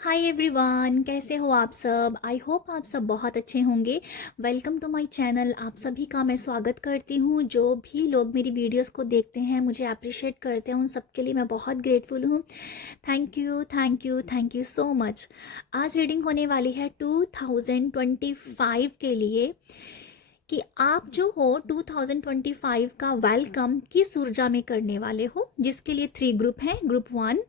Hi everyone, कैसे हो आप सब। आई होप आप सब बहुत अच्छे होंगे। Welcome to my channel. आप सभी का मैं स्वागत करती हूँ। जो भी लोग मेरी वीडियोस को देखते हैं, मुझे अप्रिशिएट करते हैं, उन सबके लिए मैं बहुत ग्रेटफुल हूँ। Thank you, thank you, thank you so much. आज रीडिंग होने वाली है 2025 के लिए कि आप जो हो 2025 का वेलकम किस ऊर्जा में करने वाले हो, जिसके लिए 3 ग्रुप हैं, ग्रुप 1,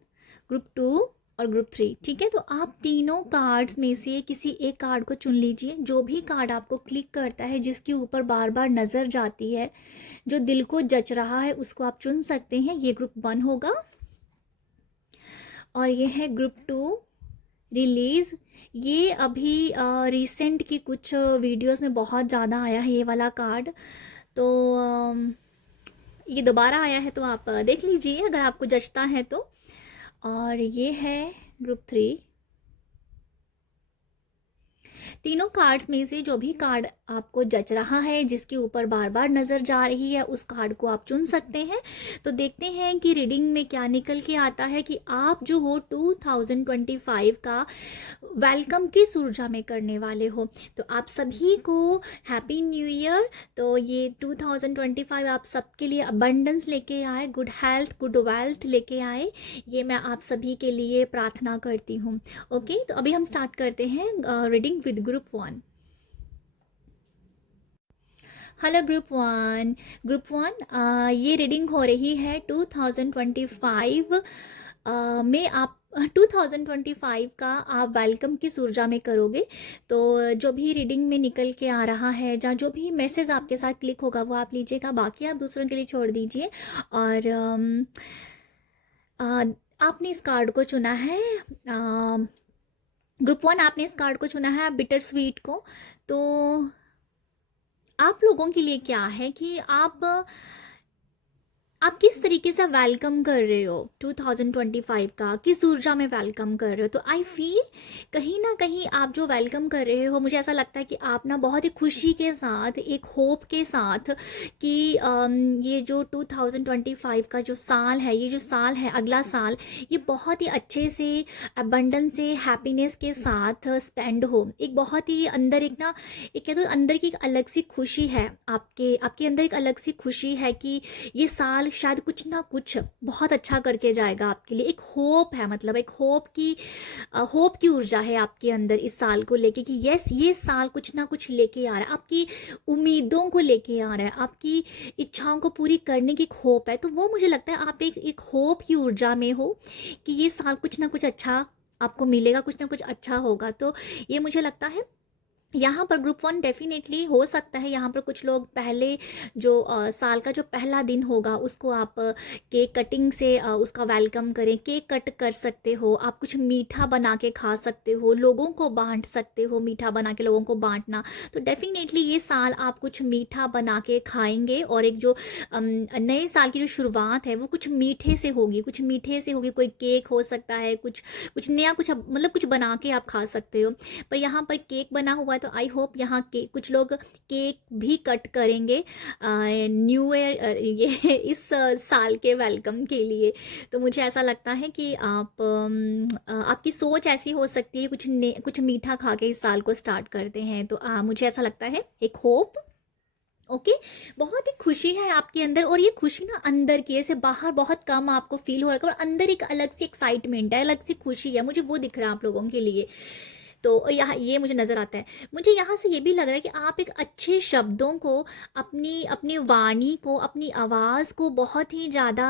ग्रुप 2 और ग्रुप 3। ठीक है, तो आप तीनों कार्ड्स में से किसी एक कार्ड को चुन लीजिए। जो भी कार्ड आपको क्लिक करता है, जिसके ऊपर बार बार नज़र जाती है, जो दिल को जच रहा है, उसको आप चुन सकते हैं। ये ग्रुप 1 होगा और ये है ग्रुप 2, रिलीज। ये अभी रिसेंट की कुछ वीडियोस में बहुत ज़्यादा आया है ये वाला कार्ड। तो ये दोबारा आया है, तो आप देख लीजिए अगर आपको जचता है तो। और ये है ग्रुप 3। तीनों कार्ड्स में से जो भी कार्ड आपको जच रहा है, जिसके ऊपर बार बार नज़र जा रही है, उस कार्ड को आप चुन सकते हैं। तो देखते हैं कि रीडिंग में क्या निकल के आता है कि आप जो हो 2025 का वेलकम किस ऊर्जा में करने वाले हो। तो आप सभी को हैप्पी न्यू ईयर। तो ये 2025 आप सबके लिए अबंडेंस लेके आए, गुड हेल्थ, गुड वेल्थ लेके आए, ये मैं आप सभी के लिए प्रार्थना करती हूँ। ओके, तो अभी हम स्टार्ट करते हैं reading with group 1। Hello group 1। Group 1, ये रीडिंग हो रही है 2025 में। आप 2025 का आप वेलकम किस ऊर्जा में करोगे। तो जो भी रीडिंग में निकल के आ रहा है, जहाँ जो भी मैसेज आपके साथ क्लिक होगा वो आप लीजिएगा, बाकी आप दूसरों के लिए छोड़ दीजिए। और आपने इस कार्ड को चुना है, ग्रुप 1 आपने इस कार्ड को चुना है बिटर स्वीट को। तो आप लोगों के लिए क्या है कि आप किस तरीके से वेलकम कर रहे हो 2025 का, किस ऊर्जा में वेलकम कर रहे हो। तो आई फील कहीं ना कहीं आप जो वेलकम कर रहे हो, मुझे ऐसा लगता है कि आप ना बहुत ही खुशी के साथ, एक होप के साथ कि ये जो 2025 का जो साल है, ये जो साल है, अगला साल, ये बहुत ही अच्छे से, अबंडेंस से, हैप्पीनेस के साथ स्पेंड हो। एक बहुत ही अंदर एक ना, एक कहते हो अंदर की एक अलग सी खुशी है, आपके आपके अंदर एक अलग सी खुशी है कि ये साल शायद कुछ ना कुछ बहुत अच्छा करके जाएगा आपके लिए। एक होप है, मतलब एक होप की ऊर्जा है आपके अंदर इस साल को लेके कि यस, ये साल कुछ ना कुछ लेके आ रहा है, आपकी उम्मीदों को लेके आ रहा है, आपकी इच्छाओं को पूरी करने की एक होप है। तो वो मुझे लगता है आप एक होप की ऊर्जा में हो कि ये साल कुछ ना कुछ अच्छा आपको मिलेगा, कुछ ना कुछ अच्छा होगा। तो ये मुझे लगता है यहाँ पर ग्रुप 1 डेफिनेटली हो सकता है। यहाँ पर कुछ लोग पहले जो साल का जो पहला दिन होगा, उसको आप केक कटिंग से उसका वेलकम करें। केक कट कर सकते हो आप, कुछ मीठा बना के खा सकते हो, लोगों को बांट सकते हो, मीठा बना के लोगों को बांटना। तो डेफिनेटली ये साल आप कुछ मीठा बना के खाएंगे, और एक जो नए साल की जो शुरुआत है वो कुछ मीठे से होगी, कुछ मीठे से होगी। कोई केक हो सकता है, कुछ कुछ नया, कुछ मतलब कुछ बना के आप खा सकते हो। पर यहाँ पर केक बना हुआ है, तो आई होप यहाँ के कुछ लोग केक भी कट करेंगे न्यू ईयर, ये इस साल के वेलकम के लिए। तो मुझे ऐसा लगता है कि आपकी सोच ऐसी हो सकती है, कुछ मीठा खा के इस साल को स्टार्ट करते हैं। तो मुझे ऐसा लगता है एक होप। ओके, बहुत ही खुशी है आपके अंदर, और ये खुशी ना अंदर की, ऐसे बाहर बहुत कम आपको फील हो रहा है, और अंदर एक अलग सी एक्साइटमेंट है, अलग सी खुशी है, मुझे वो दिख रहा है आप लोगों के लिए। तो यहाँ ये मुझे नज़र आता है। मुझे यहाँ से ये भी लग रहा है कि आप एक अच्छे शब्दों को, अपनी अपनी वाणी को, अपनी आवाज़ को बहुत ही ज़्यादा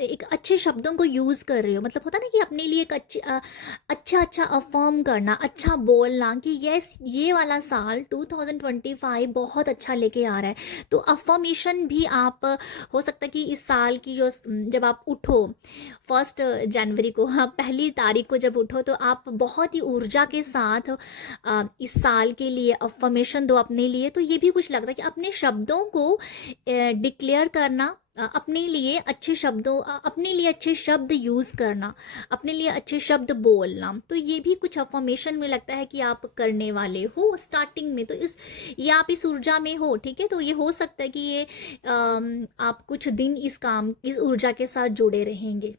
एक अच्छे शब्दों को यूज़ कर रहे हो। मतलब होता ना कि अपने लिए एक अच्छा अच्छा अफर्म करना, अच्छा बोलना कि यस, ये वाला साल 2025 बहुत अच्छा लेके आ रहा है। तो अफर्मेशन भी आप, हो सकता है कि इस साल की जो, जब आप उठो 1 जनवरी को, आप पहली तारीख को जब उठो, तो आप बहुत ही ऊर्जा के साथ इस साल के लिए अफर्मेशन दो अपने लिए। तो ये भी कुछ लगता है कि अपने शब्दों को डिक्लेयर करना, अपने लिए अच्छे शब्दों, अपने लिए अच्छे शब्द यूज़ करना, अपने लिए अच्छे शब्द बोलना। तो ये भी कुछ अफर्मेशन में लगता है कि आप करने वाले हो स्टार्टिंग में। तो ये आप इस ऊर्जा में हो, ठीक है। तो ये हो सकता है कि ये आप कुछ दिन इस ऊर्जा के साथ जुड़े रहेंगे।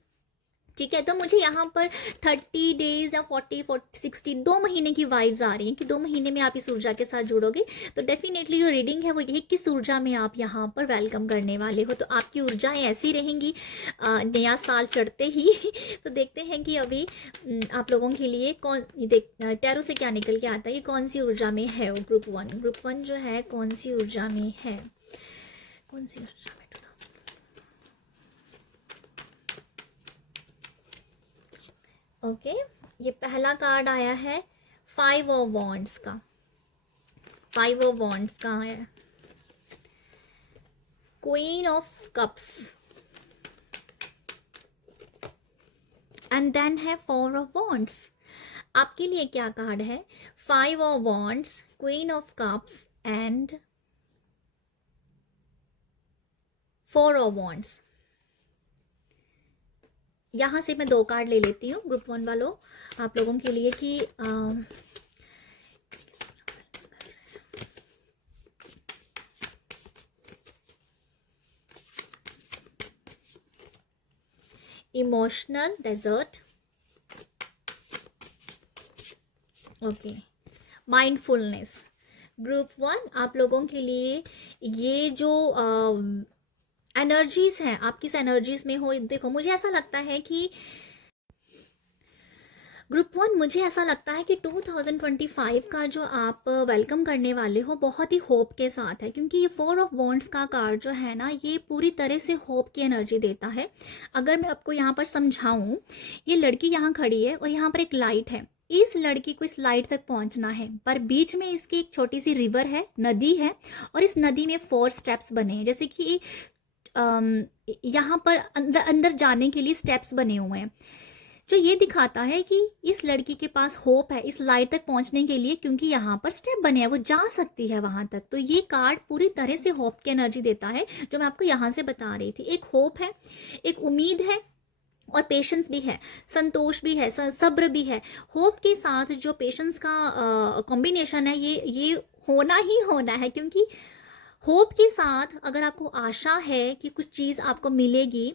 ठीक है। तो मुझे यहाँ पर 30 डेज या 40 60 2 महीने की वाइब्स आ रही हैं कि 2 महीने में आप इस ऊर्जा के साथ जुड़ोगे। तो डेफिनेटली जो रीडिंग है वो यही, किस ऊर्जा में आप यहाँ पर वेलकम करने वाले हो। तो आपकी ऊर्जाएं ऐसी रहेंगी नया साल चढ़ते ही। तो देखते हैं कि अभी आप लोगों के लिए कौन, देख टैरो से क्या निकल के आता है, ये कौन सी ऊर्जा में है वो ग्रुप वन जो है कौन सी ऊर्जा में है, कौन सी ऊर्जा में 2000। ओके ये पहला कार्ड आया है 5 ऑफ वॉन्ड्स का, 5 ऑफ वॉन्ड्स का है queen of cups, and then है 4 ऑफ वॉन्ड्स। आपके लिए क्या कार्ड है, 5 of wands, queen of cups and 4 of wands. यहाँ से मैं 2 कार्ड ले लेती हूँ ग्रुप 1 वालों आप लोगों के लिए कि emotional desert, okay, mindfulness. Group 1 आप लोगों के लिए ये जो एनर्जीज हैं, आप किस एनर्जीज में हो, देखो मुझे ऐसा लगता है कि ग्रुप 1 मुझे ऐसा लगता है कि 2025 का जो आप वेलकम करने वाले हो बहुत ही होप के साथ है, क्योंकि ये 4 ऑफ वॉन्ड्स का कार्ड जो है ना ये पूरी तरह से होप की एनर्जी देता है। अगर मैं आपको यहाँ पर समझाऊँ, ये लड़की यहाँ खड़ी है और यहाँ पर एक लाइट है, इस लड़की को इस लाइट तक पहुंचना है, पर बीच में इसकी एक छोटी सी रिवर है, नदी है, और इस नदी में 4 स्टेप्स बने हैं, जैसे कि यहाँ पर अंदर अंदर जाने के लिए स्टेप्स बने हुए हैं, जो ये दिखाता है कि इस लड़की के पास होप है इस लाइट तक पहुंचने के लिए, क्योंकि यहाँ पर स्टेप बने हैं, वो जा सकती है वहां तक। तो ये कार्ड पूरी तरह से होप की एनर्जी देता है, जो मैं आपको यहाँ से बता रही थी। एक होप है, एक उम्मीद है, और पेशेंस भी है, संतोष भी है, सब्र भी है। होप के साथ जो पेशेंस का कॉम्बिनेशन है ये होना ही होना है, क्योंकि होप के साथ अगर आपको आशा है कि कुछ चीज़ आपको मिलेगी,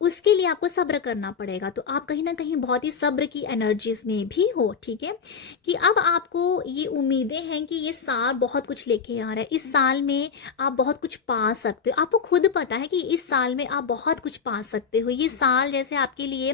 उसके लिए आपको सब्र करना पड़ेगा। तो आप कहीं ना कहीं बहुत ही सब्र की एनर्जीज में भी हो, ठीक है, कि अब आपको ये उम्मीदें हैं कि ये साल बहुत कुछ लेके आ रहा है, इस साल में आप बहुत कुछ पा सकते हो। आपको खुद पता है कि इस साल में आप बहुत कुछ पा सकते हो। ये साल जैसे आपके लिए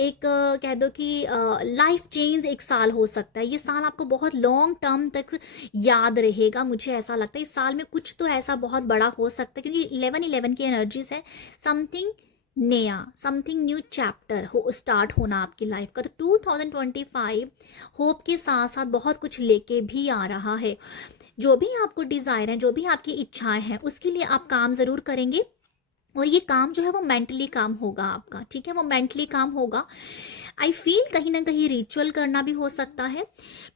एक कह दो कि लाइफ चेंज एक साल हो सकता है। ये साल आपको बहुत लॉन्ग टर्म तक याद रहेगा, मुझे ऐसा लगता है। इस साल में कुछ तो ऐसा बहुत बड़ा हो सकता है, क्योंकि 11-11 की एनर्जीज है, समथिंग नया, समथिंग न्यू चैप्टर हो स्टार्ट होना आपकी लाइफ का। तो 2025 होप के साथ साथ बहुत कुछ लेके भी आ रहा है। जो भी आपको डिज़ायर है, जो भी आपकी इच्छाएं हैं, उसके लिए आप काम ज़रूर करेंगे, और ये काम जो है वो मेंटली काम होगा आपका, ठीक है, वो मेंटली काम होगा। आई फील कहीं ना कहीं रिचुअल करना भी हो सकता है,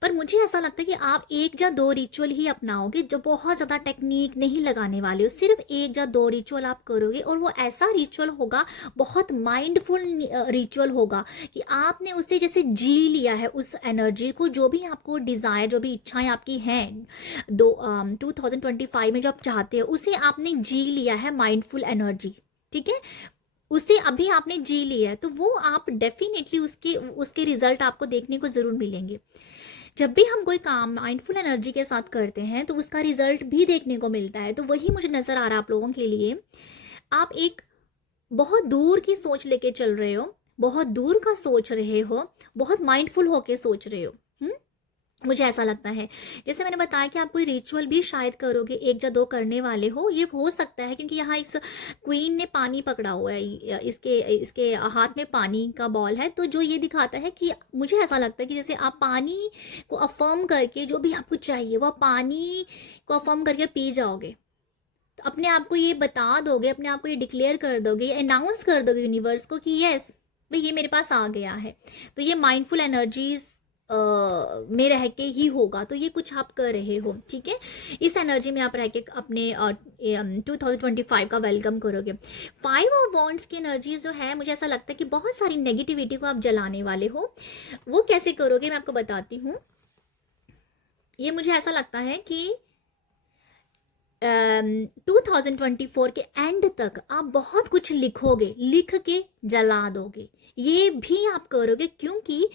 पर मुझे ऐसा लगता है कि आप 1 या 2 रिचुअल ही अपनाओगे, जो बहुत ज़्यादा टेक्निक नहीं लगाने वाले हो, सिर्फ 1 या 2 रिचुअल आप करोगे, और वो ऐसा रिचुअल होगा, बहुत माइंडफुल रिचुअल होगा कि आपने उसे जैसे जी लिया है उस एनर्जी को, जो भी आपको डिज़ायर, जो भी इच्छाएं आपकी हैं 2025 में जो आप चाहते हो, उसे आपने जी लिया है माइंडफुल एनर्जी, ठीक है, उसे अभी आपने जी लिया है। तो वो आप डेफिनेटली उसके उसके रिजल्ट आपको देखने को ज़रूर मिलेंगे। जब भी हम कोई काम माइंडफुल एनर्जी के साथ करते हैं तो उसका रिजल्ट भी देखने को मिलता है। तो वही मुझे नज़र आ रहा है आप लोगों के लिए। आप एक बहुत दूर की सोच लेके चल रहे हो, बहुत दूर का सोच रहे हो, बहुत माइंडफुल होके सोच रहे हो। मुझे ऐसा लगता है, जैसे मैंने बताया कि आप कोई रिचुअल भी शायद करोगे, 1 या 2 करने वाले हो, ये हो सकता है, क्योंकि यहाँ इस क्वीन ने पानी पकड़ा हुआ है, इसके इसके हाथ में पानी का बॉल है, तो जो ये दिखाता है कि मुझे ऐसा लगता है कि जैसे आप पानी को अफर्म करके जो भी आपको चाहिए वो पानी को अफर्म करके पी जाओगे, तो अपने आप को ये बता दोगे, अपने आप को ये डिक्लेयर कर दोगे, ये अनाउंस कर दोगे यूनिवर्स को कि यस भाई ये मेरे पास आ गया है। तो ये माइंडफुल एनर्जीज में रह के ही होगा। तो ये कुछ आप कर रहे हो, ठीक है, इस एनर्जी में आप रह के अपने 2025 का वेलकम करोगे। 5 ऑफ वॉन्ड्स की एनर्जीज जो है, मुझे ऐसा लगता है कि बहुत सारी नेगेटिविटी को आप जलाने वाले हो। वो कैसे करोगे मैं आपको बताती हूँ। ये मुझे ऐसा लगता है कि 2024 के एंड तक आप बहुत कुछ लिखोगे, लिख के जला दोगे, ये भी आप करोगे, क्योंकि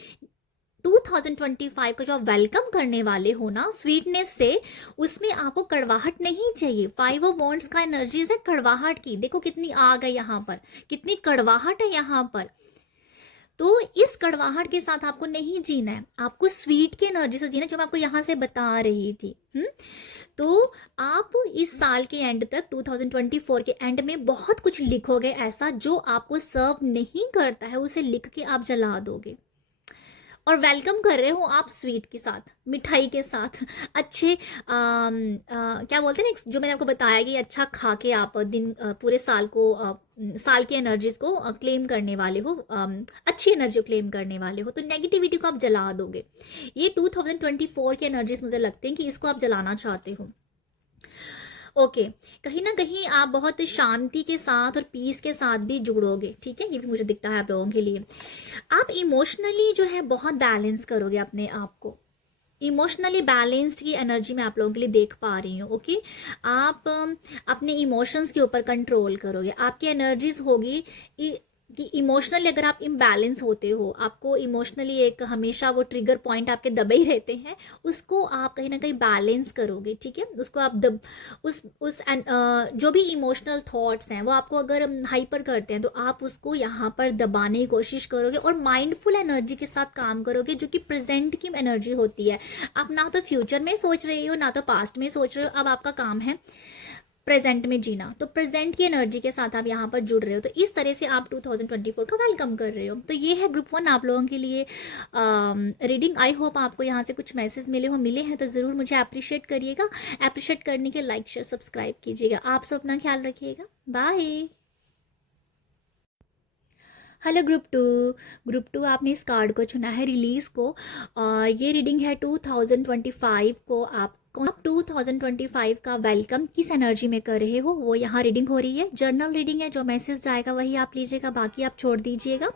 2025 का जो आप वेलकम करने वाले हो ना स्वीटनेस से, उसमें आपको कड़वाहट नहीं चाहिए। 5 ऑफ वॉन्ड्स का एनर्जीज है कड़वाहट की, देखो कितनी आ गई यहाँ पर, कितनी कड़वाहट है यहाँ पर। तो इस कड़वाहट के साथ आपको नहीं जीना है, आपको स्वीट की एनर्जी से जीना है, जो मैं आपको यहाँ से बता रही थी। तो आप इस साल के एंड तक 2024 के एंड में बहुत कुछ लिखोगे ऐसा जो आपको सर्व नहीं करता है, उसे लिख के आप जला दोगे। और वेलकम कर रहे हो आप स्वीट के साथ, मिठाई के साथ, अच्छे क्या बोलते हैं ना, जो मैंने आपको बताया कि अच्छा खा के आप दिन पूरे साल को साल की एनर्जीज को क्लेम करने वाले हो, अच्छी एनर्जी को क्लेम करने वाले हो, तो नेगेटिविटी को आप जला दोगे। ये 2024 की एनर्जीज मुझे लगते हैं कि इसको आप जलाना चाहते हो। ओके, कहीं ना कहीं आप बहुत शांति के साथ और पीस के साथ भी जुड़ोगे, ठीक है, ये भी मुझे दिखता है आप लोगों के लिए। आप इमोशनली जो है बहुत बैलेंस करोगे अपने आप को, इमोशनली बैलेंस्ड की एनर्जी मैं आप लोगों के लिए देख पा रही हूँ। ओके, आप अपने इमोशंस के ऊपर कंट्रोल करोगे, आपकी एनर्जीज होगी कि इमोशनली अगर आप इम्बैलेंस होते हो, आपको इमोशनली एक हमेशा वो ट्रिगर पॉइंट आपके दबे ही रहते हैं, उसको आप कहीं ना कहीं बैलेंस करोगे, ठीक है, उसको आप जो भी इमोशनल थॉट्स हैं वो आपको अगर हाइपर करते हैं तो आप उसको यहाँ पर दबाने की कोशिश करोगे और माइंडफुल एनर्जी के साथ काम करोगे, जो कि प्रेजेंट की एनर्जी होती है। आप ना तो फ्यूचर में सोच रहे हो ना तो पास्ट में सोच रहे हो, अब आपका काम है प्रेजेंट में जीना, तो प्रेजेंट की एनर्जी के साथ आप यहाँ पर जुड़ रहे हो, तो इस तरह से आप 2024 का वेलकम कर रहे हो। तो ये है ग्रुप 1 आप लोगों के लिए रीडिंग। आई होप आपको यहाँ से कुछ मैसेज मिले हैं तो ज़रूर मुझे अप्रिशिएट करिएगा, अप्रिशिएट करने के लाइक शेयर सब्सक्राइब कीजिएगा। आप सब अपना ख्याल रखिएगा, बाय। हेलो ग्रुप टू आपने इस कार्ड को चुना है रिलीज को, और ये रीडिंग है 2025 को। आप 2025 का वेलकम किस एनर्जी में कर रहे हो वो यहाँ रीडिंग हो रही है। जर्नल रीडिंग है, जो मैसेज जाएगा वही आप लीजिएगा, बाकी आप छोड़ दीजिएगा।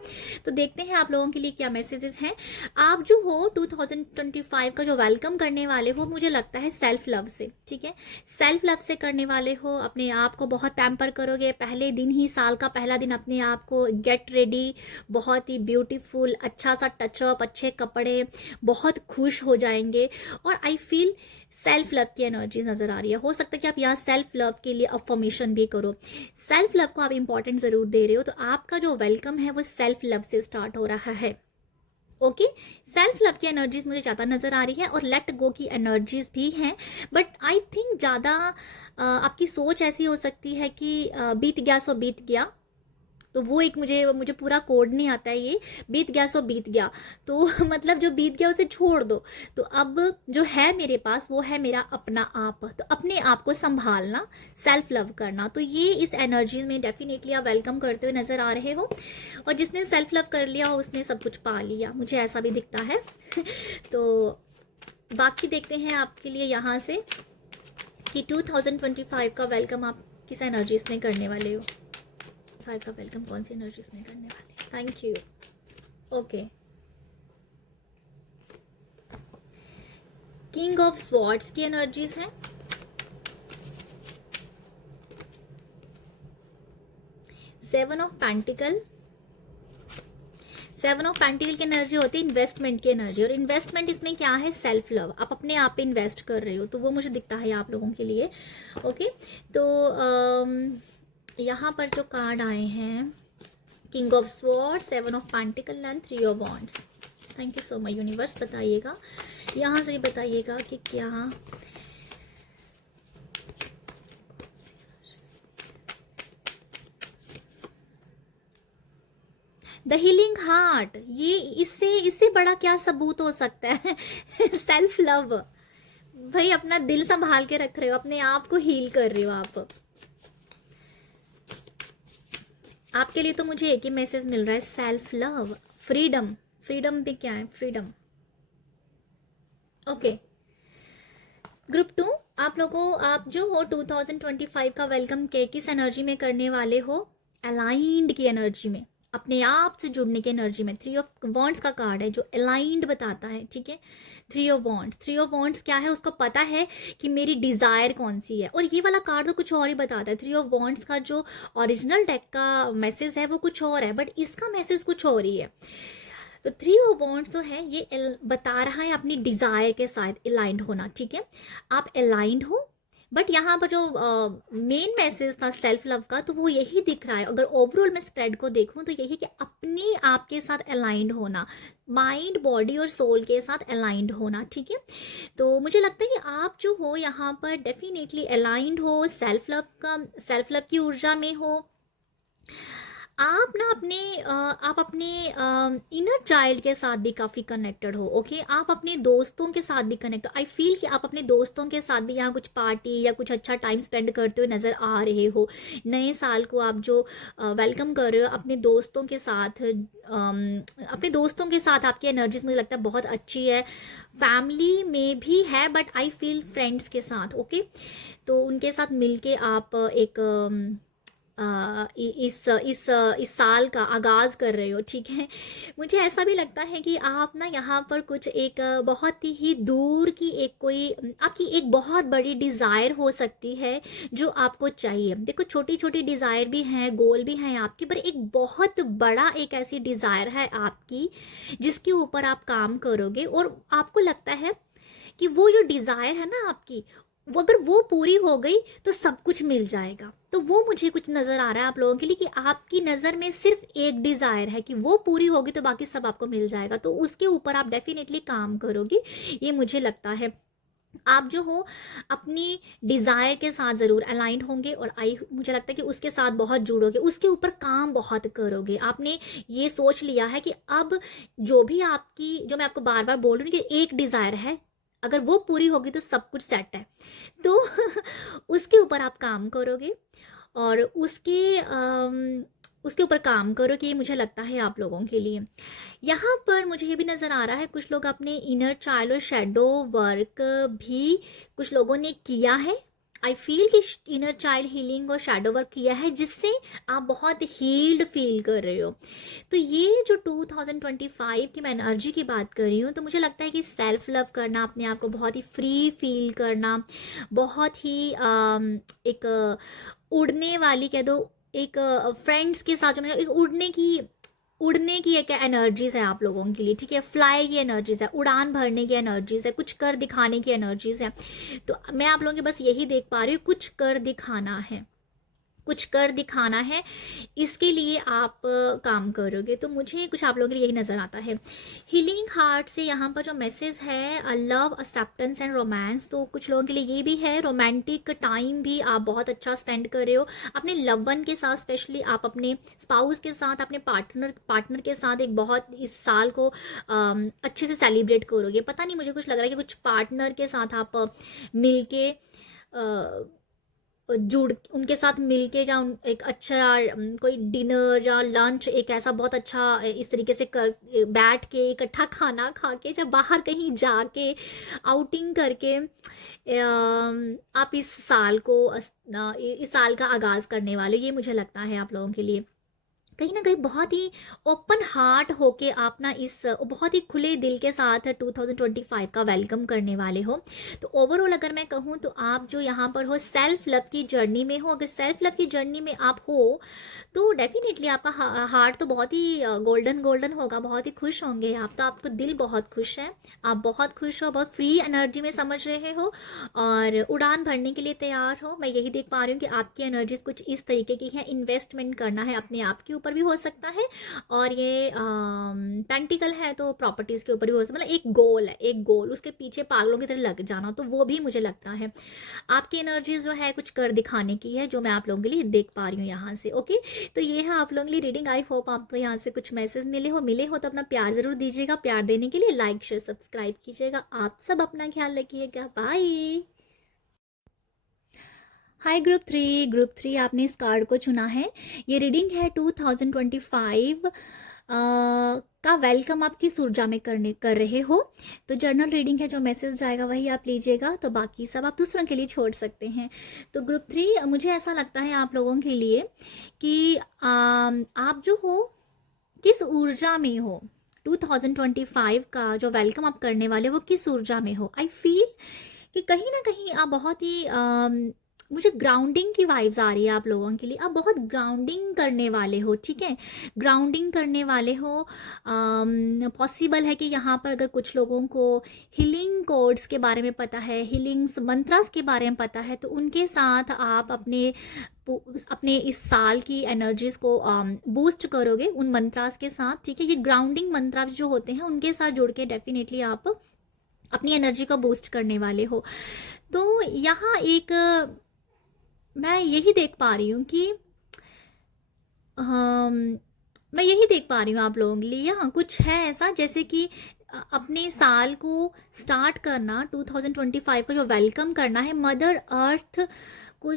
तो देखते हैं आप लोगों के लिए क्या मैसेजेस हैं। आप जो हो 2025 का जो वेलकम करने वाले हो, मुझे लगता है सेल्फ लव से, ठीक है, सेल्फ लव से करने वाले हो। अपने आप को बहुत पैम्पर करोगे, पहले दिन ही, साल का पहला दिन अपने आप को गेट रेडी, बहुत ही ब्यूटीफुल अच्छा सा टचअप, अच्छे कपड़े, बहुत खुश हो जाएंगे। और आई फील सेल्फ लव की एनर्जी नजर आ रही है। हो सकता है कि आप यहाँ सेल्फ लव के लिए अफर्मेशन भी करो, सेल्फ लव को आप इंपॉर्टेंट जरूर दे रहे हो। तो आपका जो वेलकम है वो सेल्फ लव से स्टार्ट हो रहा है। ओके, सेल्फ लव की एनर्जीज मुझे ज़्यादा नज़र आ रही है और लेट गो की एनर्जीज भी हैं, बट आई थिंक ज़्यादा आपकी सोच ऐसी हो सकती है कि बीत गया सो बीत गया, तो वो एक मुझे पूरा कोड नहीं आता है, ये बीत गया सो बीत गया, तो मतलब जो बीत गया उसे छोड़ दो, तो अब जो है मेरे पास वो है मेरा अपना आप, तो अपने आप को संभालना, सेल्फ लव करना। तो ये इस एनर्जीज में डेफिनेटली आप वेलकम करते हुए नज़र आ रहे हो, और जिसने सेल्फ लव कर लिया उसने सब कुछ पा लिया, मुझे ऐसा भी दिखता है। तो बाकी देखते हैं आपके लिए यहाँ से कि 2025 का वेलकम आप किस एनर्जीज में करने वाले हो, 5 का वेलकम कौन सी एनर्जीज में करने वाले। Thank you. Okay, king of swords की एनर्जीज हैं, सेवन ऑफ पेंटिकल की एनर्जी होती है इन्वेस्टमेंट की एनर्जी, और इन्वेस्टमेंट इसमें क्या है, सेल्फ लव, आप अपने आप पे इन्वेस्ट कर रहे हो, तो वो मुझे दिखता है आप लोगों के लिए। ओके, तो यहाँ पर जो कार्ड आए हैं, king of sword, 7 of pentacle and 3 of wands. Thank you so much universe. बताइएगा यहाँ से भी बताइएगा कि क्या द हीलिंग हार्ट, ये इससे बड़ा क्या सबूत हो सकता है। सेल्फ लव, भाई अपना दिल संभाल के रख रहे हो, अपने आप को हील कर रहे हो आप। आपके लिए तो मुझे एक ही मैसेज मिल रहा है, सेल्फ लव, फ्रीडम। फ्रीडम भी क्या है, फ्रीडम। ओके, ग्रुप 2 आप जो हो 2025 का वेलकम के किस एनर्जी में करने वाले हो, अलाइंड की एनर्जी में। अपने आप से जुड़ने की एनर्जी में। 3 ऑफ वॉन्ड्स का कार्ड है जो अलाइंड बताता है, ठीक है। 3 ऑफ वॉन्ड्स, 3 ऑफ वॉन्ड्स क्या है, उसको पता है कि मेरी डिज़ायर कौन सी है। और ये वाला कार्ड तो कुछ और ही बताता है। 3 ऑफ वॉन्ड्स का जो ओरिजिनल डेक का मैसेज है वो कुछ और है, बट इसका मैसेज कुछ और ही है। तो 3 ऑफ वॉन्ड्स जो है ये बता रहा है अपनी डिज़ायर के साथ अलाइंड होना, ठीक है। आप अलाइंड हो, बट यहाँ पर जो मेन मैसेज था सेल्फ लव का, तो वो यही दिख रहा है। अगर ओवरऑल मैं स्प्रेड को देखूँ तो यही कि अपने आप के साथ अलाइंड होना, माइंड बॉडी और सोल के साथ अलाइंड होना, ठीक है। तो मुझे लगता है कि आप जो हो यहाँ पर डेफिनेटली अलाइंड हो, सेल्फ लव की ऊर्जा में हो। आप ना आप अपने इनर चाइल्ड के साथ भी काफ़ी कनेक्टेड हो, ओके। आप अपने दोस्तों के साथ भी कनेक्ट हो। आई फील कि आप अपने दोस्तों के साथ भी यहाँ कुछ पार्टी या कुछ अच्छा टाइम स्पेंड करते हुए नज़र आ रहे हो। नए साल को आप जो वेलकम कर रहे हो अपने दोस्तों के साथ, अपने दोस्तों के साथ आपकी एनर्जीज मुझे लगता है बहुत अच्छी है। फैमिली में भी है, बट आई फील फ्रेंड्स के साथ, ओके। तो उनके साथ मिलके आप एक इस साल का आगाज़ कर रहे हो, ठीक है। मुझे ऐसा भी लगता है कि आप ना यहाँ पर कुछ एक बहुत ही दूर की एक कोई आपकी एक बहुत बड़ी डिज़ायर हो सकती है जो आपको चाहिए। देखो छोटी छोटी डिज़ायर भी हैं, गोल भी हैं आपके, पर एक बहुत बड़ा एक ऐसी डिज़ायर है आपकी जिसके ऊपर आप काम करोगे, और आपको लगता है कि वो जो डिज़ायर है ना आपकी, वो अगर वो पूरी हो गई तो सब कुछ मिल जाएगा। तो वो मुझे कुछ नज़र आ रहा है आप लोगों के लिए कि आपकी नज़र में सिर्फ एक डिज़ायर है कि वो पूरी होगी तो बाकी सब आपको मिल जाएगा। तो उसके ऊपर आप डेफिनेटली काम करोगे, ये मुझे लगता है। आप जो हो अपनी डिज़ायर के साथ ज़रूर अलाइंड होंगे, और मुझे लगता है कि उसके साथ बहुत जुड़ोगे, उसके ऊपर काम बहुत करोगे। आपने ये सोच लिया है कि अब जो भी आपकी, जो मैं आपको बार बार बोल रही हूँ कि एक डिज़ायर है, अगर वो पूरी होगी तो सब कुछ सेट है। तो उसके ऊपर आप काम करोगे, और उसके ऊपर काम करो कि मुझे लगता है आप लोगों के लिए यहाँ पर मुझे ये भी नज़र आ रहा है कुछ लोग अपने इनर चाइल्ड और शेडो वर्क भी कुछ लोगों ने किया है। आई फील कि इनर चाइल्ड हीलिंग और शेडो वर्क किया है जिससे आप बहुत हील्ड फील कर रहे हो। तो ये जो 2025 की मैं एनर्जी की बात कर रही हूँ, तो मुझे लगता है कि सेल्फ लव करना, अपने आप को बहुत ही फ्री फील करना, बहुत ही एक उड़ने वाली कह दो, एक फ्रेंड्स के साथ जो मतलब एक उड़ने की एक एनर्जीज है आप लोगों के लिए, ठीक है। फ्लाई की एनर्जीज है, उड़ान भरने की एनर्जीज है, कुछ कर दिखाने की एनर्जीज है। तो मैं आप लोगों के बस यही देख पा रही हूँ, कुछ कर दिखाना है, कुछ कर दिखाना है, इसके लिए आप काम करोगे। तो मुझे कुछ आप लोगों के लिए यही नज़र आता है। हीलिंग हार्ट से यहाँ पर जो मैसेज है लव, एक्सेप्टेंस एंड रोमांस, तो कुछ लोगों के लिए ये भी है। रोमांटिक टाइम भी आप बहुत अच्छा स्पेंड कर रहे हो अपने लव वन के साथ, स्पेशली आप अपने स्पाउस के साथ, अपने पार्टनर के साथ एक बहुत इस साल को अच्छे से सेलिब्रेट करोगे। पता नहीं, मुझे कुछ लग रहा है कि कुछ पार्टनर के साथ आप मिलके जुड़ उनके साथ मिलके जा एक अच्छा कोई डिनर या लंच, एक ऐसा बहुत अच्छा इस तरीके से कर बैठ के इकट्ठा खाना खा के, जब बाहर कहीं जाके आउटिंग करके आप इस साल का आगाज़ करने वाले, ये मुझे लगता है आप लोगों के लिए कहीं ना कहीं बहुत ही ओपन हार्ट होके आप ना इस बहुत ही खुले दिल के साथ 2025 का वेलकम करने वाले हो। तो ओवरऑल अगर मैं कहूँ तो आप जो यहाँ पर हो सेल्फ लव की जर्नी में हो, अगर सेल्फ लव की जर्नी में आप हो तो डेफिनेटली आपका हार्ट तो बहुत ही गोल्डन होगा, बहुत ही खुश होंगे आप। तो आपका दिल बहुत खुश है, आप बहुत खुश हो, बहुत फ्री एनर्जी में समझ रहे हो और उड़ान भरने के लिए तैयार हो। मैं यही देख पा रही हूँ कि आपकी एनर्जीज कुछ इस तरीके की है। इन्वेस्टमेंट करना है अपने आप के ऊपर भी हो सकता है, और ये पेंटिकल है तो प्रॉपर्टीज के ऊपर भी हो सकता है। मतलब एक गोल है, एक गोल, उसके पीछे पागलों की तरह लग जाना, तो वो भी मुझे लगता है आपकी एनर्जीज जो है कुछ कर दिखाने की है, जो मैं आप लोगों के लिए देख पा रही हूँ यहाँ से। ओके, तो ये है आप लोगों के लिए रीडिंग। आई होप आपको यहाँ से कुछ मैसेज मिले हो तो अपना प्यार जरूर दीजिएगा। प्यार देने के लिए लाइक शेयर सब्सक्राइब कीजिएगा। आप सब अपना ख्याल रखिएगा। बाय। हाय ग्रुप थ्री आपने इस कार्ड को चुना है। ये रीडिंग है 2025 का वेलकम आपकी इस ऊर्जा में कर रहे हो। तो जर्नल रीडिंग है, जो मैसेज जाएगा वही आप लीजिएगा, तो बाकी सब आप दूसरों के लिए छोड़ सकते हैं। तो ग्रुप 3 मुझे ऐसा लगता है आप लोगों के लिए कि आप जो हो किस ऊर्जा में हो, 2025 का जो वेलकम आप करने वाले हो वो किस ऊर्जा में हो। आई फील कि कहीं ना कहीं आप बहुत ही मुझे ग्राउंडिंग की वाइब्स आ रही है आप लोगों के लिए। आप बहुत ग्राउंडिंग करने वाले हो, ठीक है, ग्राउंडिंग करने वाले हो। पॉसिबल है कि यहाँ पर अगर कुछ लोगों को हीलिंग कोड्स के बारे में पता है, हीलिंग्स मंत्रास के बारे में पता है, तो उनके साथ आप अपने इस साल की एनर्जीज को बूस्ट करोगे उन मंत्रास के साथ, ठीक है। ये ग्राउंडिंग मंत्रास जो होते हैं उनके साथ जुड़ के डेफिनेटली आप अपनी एनर्जी को बूस्ट करने वाले हो। तो यहाँ एक मैं यही देख पा रही हूँ कि मैं यही देख पा रही हूँ आप लोगों के लिए यहाँ कुछ है ऐसा, जैसे कि अपने साल को स्टार्ट करना, 2025 को जो वेलकम करना है, मदर अर्थ को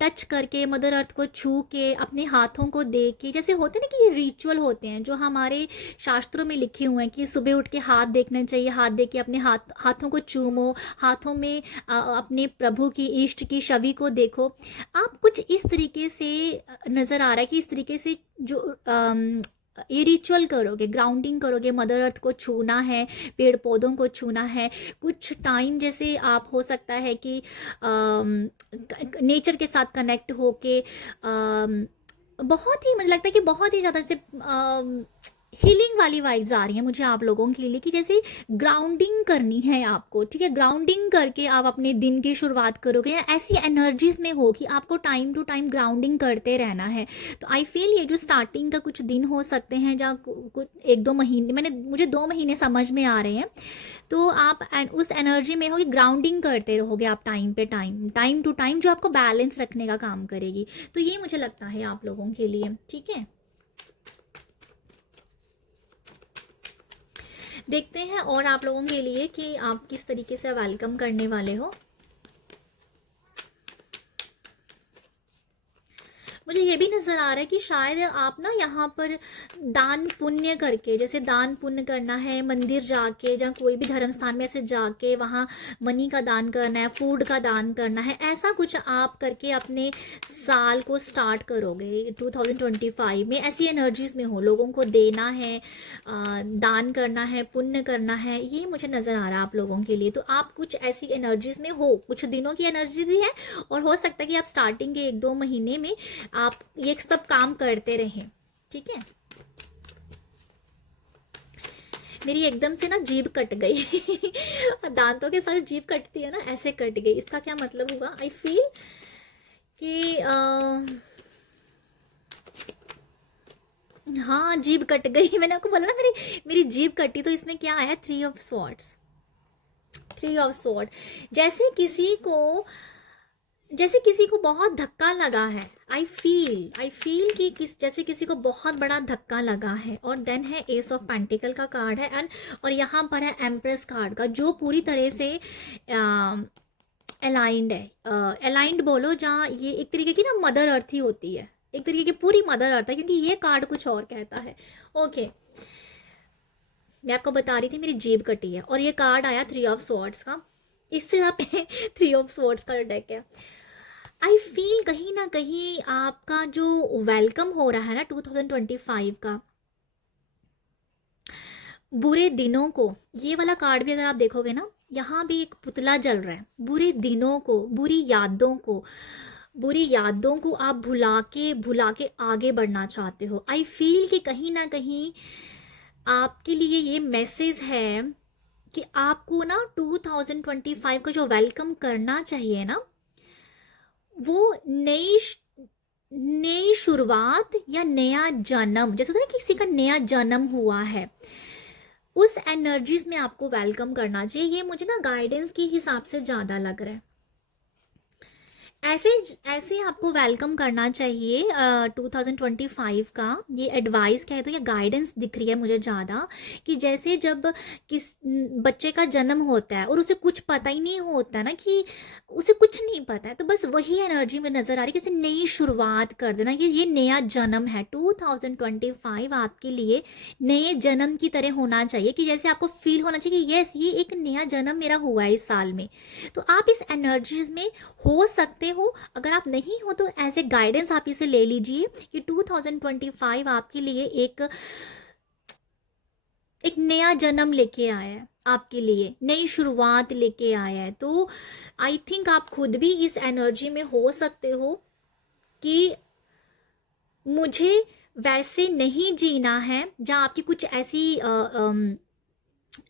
टच करके, मदर अर्थ को छू के, अपने हाथों को दे के, जैसे होते हैं ना कि ये रिचुअल होते हैं जो हमारे शास्त्रों में लिखे हुए हैं कि सुबह उठ के हाथ देखना चाहिए, हाथ दे के अपने हाथों को चूमो, हाथों में अपने प्रभु की, इष्ट की छवि को देखो। आप कुछ इस तरीके से नज़र आ रहा है कि इस तरीके से जो ये रिचुअल करोगे, ग्राउंडिंग करोगे, मदर अर्थ को छूना है, पेड़ पौधों को छूना है। कुछ टाइम जैसे आप हो सकता है कि नेचर के साथ कनेक्ट होके बहुत ही, मुझे लगता है कि बहुत ही ज़्यादा से हीलिंग वाली वाइब्स आ रही हैं मुझे आप लोगों के लिए कि जैसे ग्राउंडिंग करनी है आपको, ठीक है। ग्राउंडिंग करके आप अपने दिन की शुरुआत करोगे, या ऐसी एनर्जीज में हो कि आपको टाइम टू टाइम ग्राउंडिंग करते रहना है। तो आई फील ये जो स्टार्टिंग का कुछ दिन हो सकते हैं जहाँ कुछ 1-2 महीने, मुझे 2 महीने समझ में आ रहे हैं, तो आप उस एनर्जी में हो कि ग्राउंडिंग करते रहोगे आप टाइम पे टाइम टू टाइम, जो आपको बैलेंस रखने का काम करेगी। तो ये मुझे लगता है आप लोगों के लिए, ठीक है। देखते हैं और आप लोगों के लिए कि आप किस तरीके से वेलकम करने वाले हो। मुझे ये भी नज़र आ रहा है कि शायद आप ना यहाँ पर दान पुण्य करके, जैसे दान पुण्य करना है, मंदिर जाके, जहाँ कोई भी धर्म स्थान में ऐसे जाके वहाँ मनी का दान करना है, फूड का दान करना है, ऐसा कुछ आप करके अपने साल को स्टार्ट करोगे 2025 में। ऐसी एनर्जीज में हो, लोगों को देना है, दान करना है, पुण्य करना है, ये मुझे नज़र आ रहा है आप लोगों के लिए। तो आप कुछ ऐसी एनर्जीज में हो, कुछ दिनों की एनर्जी भी है, और हो सकता है कि आप स्टार्टिंग के 1-2 महीने में आप ये सब काम करते रहें, ठीक है। मेरी एकदम से ना जीभ कट गई दांतों के साथ जीभ कटती है ना, ऐसे कट गई। इसका क्या मतलब हुआ? आई फील कि हाँ, जीभ कट गई। मैंने आपको बोला ना मेरी जीभ कटी, तो इसमें क्या आया? 3 ऑफ स्वॉर्ड्स। 3 ऑफ स्वॉर्ड, जैसे किसी को बहुत धक्का लगा है। आई फील कि जैसे किसी को बहुत बड़ा धक्का लगा है। और देन है एस ऑफ पेंटिकल का कार्ड है, एंड और यहाँ पर है एम्प्रेस कार्ड का, जो पूरी तरह से अलाइंड है। अलाइंड बोलो, जहाँ ये एक तरीके की ना मदर अर्थ ही होती है, एक तरीके की पूरी मदर अर्थ है, क्योंकि ये कार्ड कुछ और कहता है। ओके, मैं आपको बता रही थी मेरी जेब कटी है, और ये कार्ड आया 3 ऑफ स्वॉर्ड्स का। इससे आप 3 ऑफ स्वॉर्ड्स का डेक है। आई फील कहीं ना कहीं आपका जो वेलकम हो रहा है ना 2025 का, बुरे दिनों को, ये वाला कार्ड भी अगर आप देखोगे ना, यहाँ भी एक पुतला जल रहा है। बुरे दिनों को, बुरी यादों को आप भुला के आगे बढ़ना चाहते हो। आई फील कि कहीं ना कहीं आपके लिए ये मैसेज है कि आपको ना 2025 का जो वेलकम करना चाहिए ना, वो नई शुरुआत या नया जन्म, जैसे होता है ना किसी का नया जन्म हुआ है, उस एनर्जीज में आपको वेलकम करना चाहिए। ये मुझे ना गाइडेंस के हिसाब से ज़्यादा लग रहा है। ऐसे आपको वेलकम करना चाहिए 2025 का। ये एडवाइस कहे तो, ये गाइडेंस दिख रही है मुझे ज़्यादा, कि जैसे जब किस बच्चे का जन्म होता है और उसे कुछ पता ही नहीं होता ना, कि उसे कुछ नहीं पता है, तो बस वही एनर्जी में नज़र आ रही है, किसी नई शुरुआत कर देना, कि ये नया जन्म है। 2025 आपके लिए नए जन्म की तरह होना चाहिए, कि जैसे आपको फील होना चाहिए कि यस, ये एक नया जन्म मेरा हुआ है इस साल में। तो आप इस एनर्जीज में हो सकते करते हो, अगर आप नहीं हो तो एज ए गाइडेंस आप इसे ले लीजिए कि 2025 आपके लिए एक नया जन्म लेके आया है, आपके लिए नई शुरुआत लेके आया है। तो आई थिंक आप खुद भी इस एनर्जी में हो सकते हो कि मुझे वैसे नहीं जीना है, जहाँ आपकी कुछ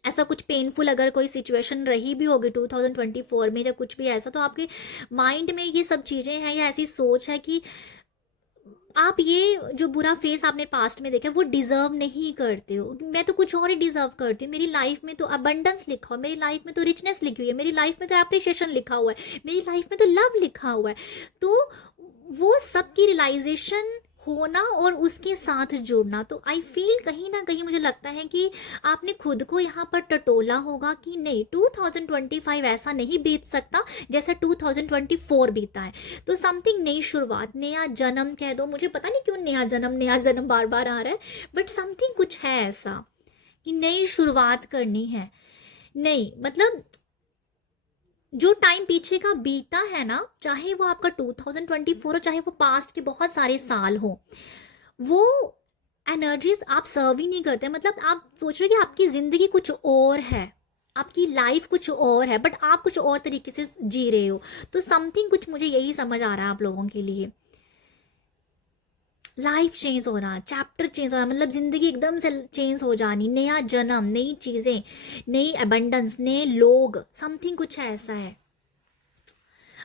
ऐसा कुछ पेनफुल अगर कोई सिचुएशन रही भी होगी 2024 में या कुछ भी ऐसा, तो आपके माइंड में ये सब चीज़ें हैं या ऐसी सोच है कि आप ये जो बुरा फेस आपने पास्ट में देखा वो डिज़र्व नहीं करते हो, मैं तो कुछ और ही डिज़र्व करती हूँ, मेरी लाइफ में तो अबंडेंस लिखा हुआ है, मेरी लाइफ में तो रिचनेस लिखी हुई है, मेरी लाइफ में तो एप्रिशिएशन लिखा हुआ है, मेरी लाइफ में तो लव लिखा हुआ है। तो वो सब की रियलाइजेशन होना और उसके साथ जुड़ना, तो आई फील कहीं ना कहीं मुझे लगता है कि आपने खुद को यहाँ पर टटोला होगा कि नहीं 2025 ऐसा नहीं बीत सकता जैसा 2024 बीता है। तो समथिंग नई शुरुआत, नया जन्म कह दो, मुझे पता नहीं क्यों नया जन्म बार बार आ रहा है, बट समथिंग कुछ है ऐसा कि नई शुरुआत करनी है। नहीं मतलब जो टाइम पीछे का बीता है ना, चाहे वो आपका 2024 हो, चाहे वो पास्ट के बहुत सारे साल हो, वो एनर्जीज आप सर्व ही नहीं करते। मतलब आप सोच रहे हो कि आपकी ज़िंदगी कुछ और है, आपकी लाइफ कुछ और है, बट आप कुछ और तरीके से जी रहे हो। तो समथिंग कुछ मुझे यही समझ आ रहा है आप लोगों के लिए, लाइफ चेंज हो रहा, चैप्टर चेंज हो रहा, मतलब ज़िंदगी एकदम से चेंज हो जानी, नया जन्म, नई चीज़ें, नई अबंडेंस, नए लोग, समथिंग कुछ ऐसा है।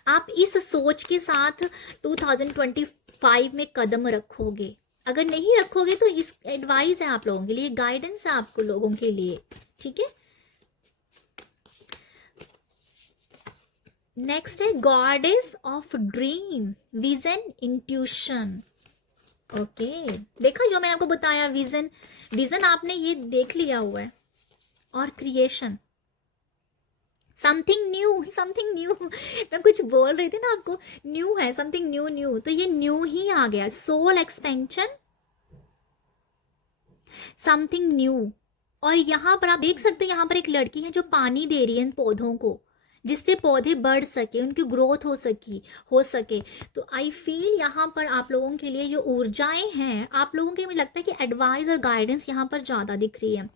आप इस सोच के साथ 2025 में कदम रखोगे, अगर नहीं रखोगे तो इस एडवाइस है आप लोगों के लिए, गाइडेंस है आपको लोगों के लिए, ठीक है। नेक्स्ट है goddess of dream, vision, intuition. Okay देखा जो मैंने आपको बताया, विजन आपने ये देख लिया हुआ है, और क्रिएशन, समथिंग न्यू मैं कुछ बोल रही थी ना आपको, न्यू है, समथिंग न्यू, तो ये न्यू ही आ गया, सोल एक्सपेंशन, समथिंग न्यू। और यहाँ पर आप देख सकते हो, यहाँ पर एक लड़की है जो पानी दे रही है इन पौधों को, जिससे पौधे बढ़ सके, उनकी ग्रोथ हो सके। तो आई फील यहाँ पर आप लोगों के लिए जो ऊर्जाएं हैं, आप लोगों के, मुझे लगता है कि एडवाइस और गाइडेंस यहाँ पर ज़्यादा दिख रही है,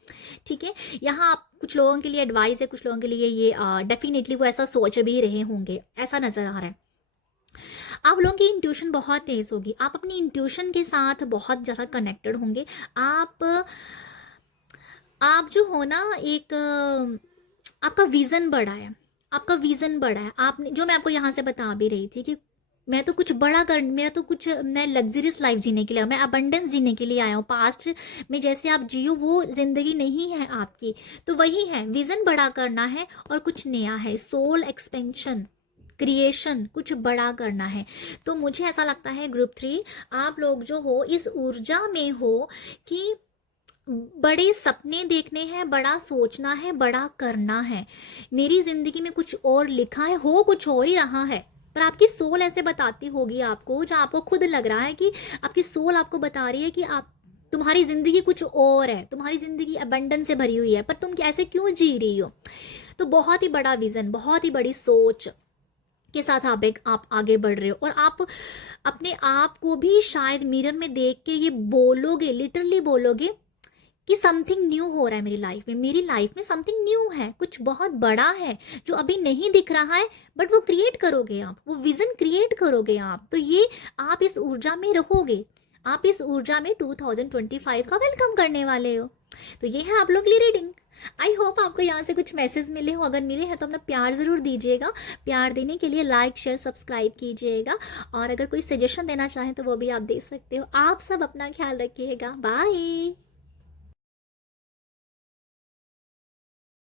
ठीक है। यहाँ आप कुछ लोगों के लिए एडवाइस है, कुछ लोगों के लिए ये डेफिनेटली वो ऐसा सोच भी रहे होंगे, ऐसा नज़र आ रहा है। आप लोगों की इंट्यूशन बहुत तेज़ होगी, आप अपनी इंट्यूशन के साथ बहुत ज़्यादा कनेक्टेड होंगे। आप जो हो ना, एक आपका विज़न बड़ा है, आपका विज़न बड़ा है। आपने जो मैं आपको यहाँ से बता भी रही थी कि मैं तो कुछ बड़ा कर, मेरा तो कुछ, मैं लग्जरियस लाइफ जीने के लिए, मैं अबंडेंस जीने के लिए आया हूँ। पास्ट में जैसे आप जियो वो ज़िंदगी नहीं है आपकी, तो वही है, विज़न बड़ा करना है और कुछ नया है, सोल एक्सपेंशन, क्रिएशन, कुछ बड़ा करना है। तो मुझे ऐसा लगता है ग्रुप 3 आप लोग जो हो इस ऊर्जा में हो कि बड़े सपने देखने हैं, बड़ा सोचना है, बड़ा करना है, मेरी ज़िंदगी में कुछ और लिखा है, हो कुछ और ही रहा है, पर आपकी सोल ऐसे बताती होगी आपको, जहाँ आपको खुद लग रहा है कि आपकी सोल आपको बता रही है कि आप, तुम्हारी ज़िंदगी कुछ और है, तुम्हारी ज़िंदगी अबंडेंस से भरी हुई है, पर तुम ऐसे क्यों जी रही हो। तो बहुत ही बड़ा विज़न, बहुत ही बड़ी सोच के साथ आप आगे बढ़ रहे हो, और आप अपने आप को भी शायद मिरर में देख के ये बोलोगे, लिटरली बोलोगे कि समथिंग न्यू हो रहा है मेरी लाइफ में समथिंग न्यू है, कुछ बहुत बड़ा है जो अभी नहीं दिख रहा है, बट वो क्रिएट करोगे आप, वो विजन क्रिएट करोगे आप। तो ये आप इस ऊर्जा में रहोगे, आप इस ऊर्जा में 2025 का वेलकम करने वाले हो। तो ये है आप लोग के लिए रीडिंग। आई होप आपको यहाँ से कुछ मैसेज मिले हो, अगर मिले हैं तो अपना प्यार ज़रूर दीजिएगा। प्यार देने के लिए लाइक शेयर सब्सक्राइब कीजिएगा, और अगर कोई सजेशन देना चाहें तो वो भी आप दे सकते हो। आप सब अपना ख्याल रखिएगा, बाय।